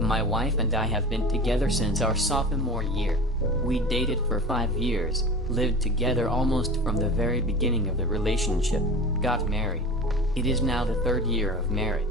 My wife and I have been together since our sophomore year. We dated for 5 years, lived together almost from the very beginning of the relationship, got married. It is now the 3rd year of marriage.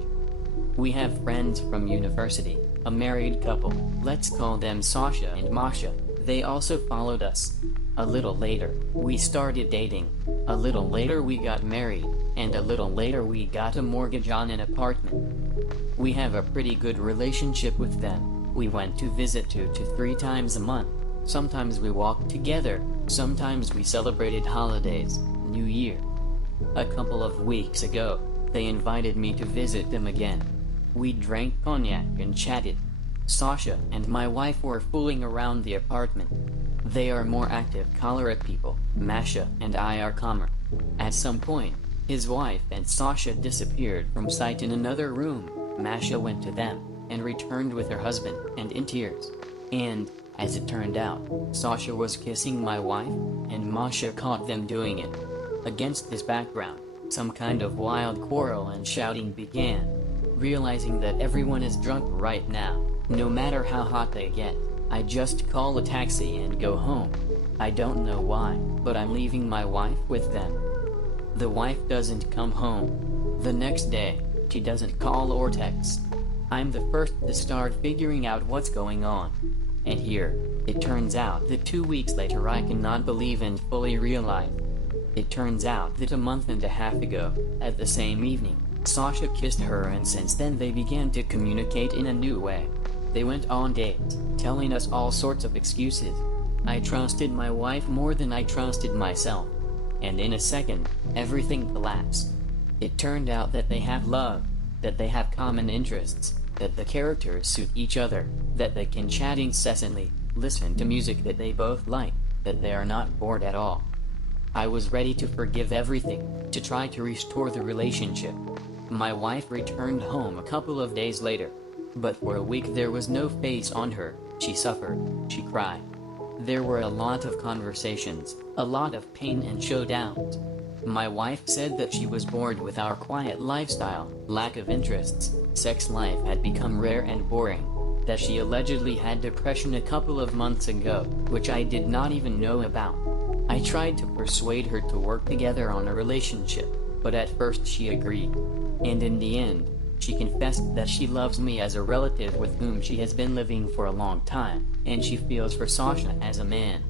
We have friends from university, a married couple, let's call them Sasha and Masha. They also followed us. A little later, we started dating. A little later we got married, and a little later we got a mortgage on an apartment. We have a pretty good relationship with them. We went to visit 2 to 3 times a month. Sometimes we walked together, sometimes we celebrated holidays, New Year. A couple of weeks ago, they invited me to visit them again. We drank cognac and chatted. Sasha and my wife were fooling around the apartment. They are more active, choleric people. Masha and I are calmer. At some point, his wife and Sasha disappeared from sight in another room. Masha went to them, and returned with her husband, and in tears. And, as it turned out, Sasha was kissing my wife, and Masha caught them doing it. Against this background, some kind of wild quarrel and shouting began. Realizing that everyone is drunk right now, no matter how hot they get, I just call a taxi and go home. I don't know why, but I'm leaving my wife with them. The wife doesn't come home. The next day, she doesn't call or text. I'm the first to start figuring out what's going on. And here, it turns out that 2 weeks later I cannot believe and fully realize. It turns out that a month and a half ago, at the same evening, Sasha kissed her, and since then they began to communicate in a new way. They went on dates, telling us all sorts of excuses. I trusted my wife more than I trusted myself. And in a second, everything collapsed. It turned out that they have love, that they have common interests, that the characters suit each other, that they can chat incessantly, listen to music that they both like, that they are not bored at all. I was ready to forgive everything, to try to restore the relationship. My wife returned home a couple of days later. But for a week there was no face on her. She suffered, she cried. There were a lot of conversations, a lot of pain and showdowns. My wife said that she was bored with our quiet lifestyle, lack of interests, sex life had become rare and boring, that she allegedly had depression a couple of months ago, which I did not even know about. I tried to persuade her to work together on a relationship, but at first she agreed. And in the end, she confessed that she loves me as a relative with whom she has been living for a long time, and she feels for Sasha as a man.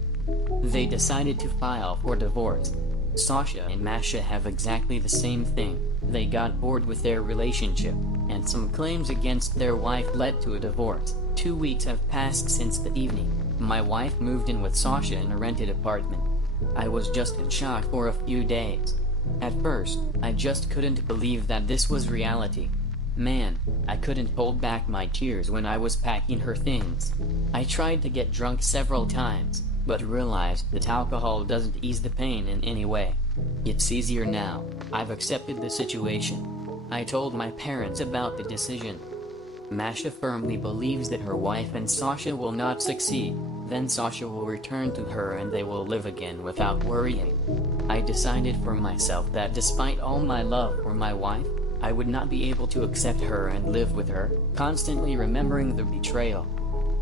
They decided to file for divorce. Sasha and Masha have exactly the same thing. They got bored with their relationship, and some claims against their wife led to a divorce. 2 weeks have passed since the evening. My wife moved in with Sasha in a rented apartment. I was just in shock for a few days. At first, I just couldn't believe that this was reality. Man, I couldn't hold back my tears when I was packing her things. I tried to get drunk several times, but realized that alcohol doesn't ease the pain in any way. It's easier now. I've accepted the situation. I told my parents about the decision. Masha firmly believes that her wife and Sasha will not succeed. Then Sasha will return to her and they will live again without worrying. I decided for myself that despite all my love for my wife, I would not be able to accept her and live with her, constantly remembering the betrayal.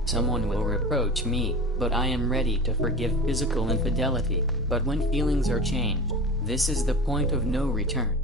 Someone will reproach me, but I am ready to forgive physical infidelity. But when feelings are changed, this is the point of no return.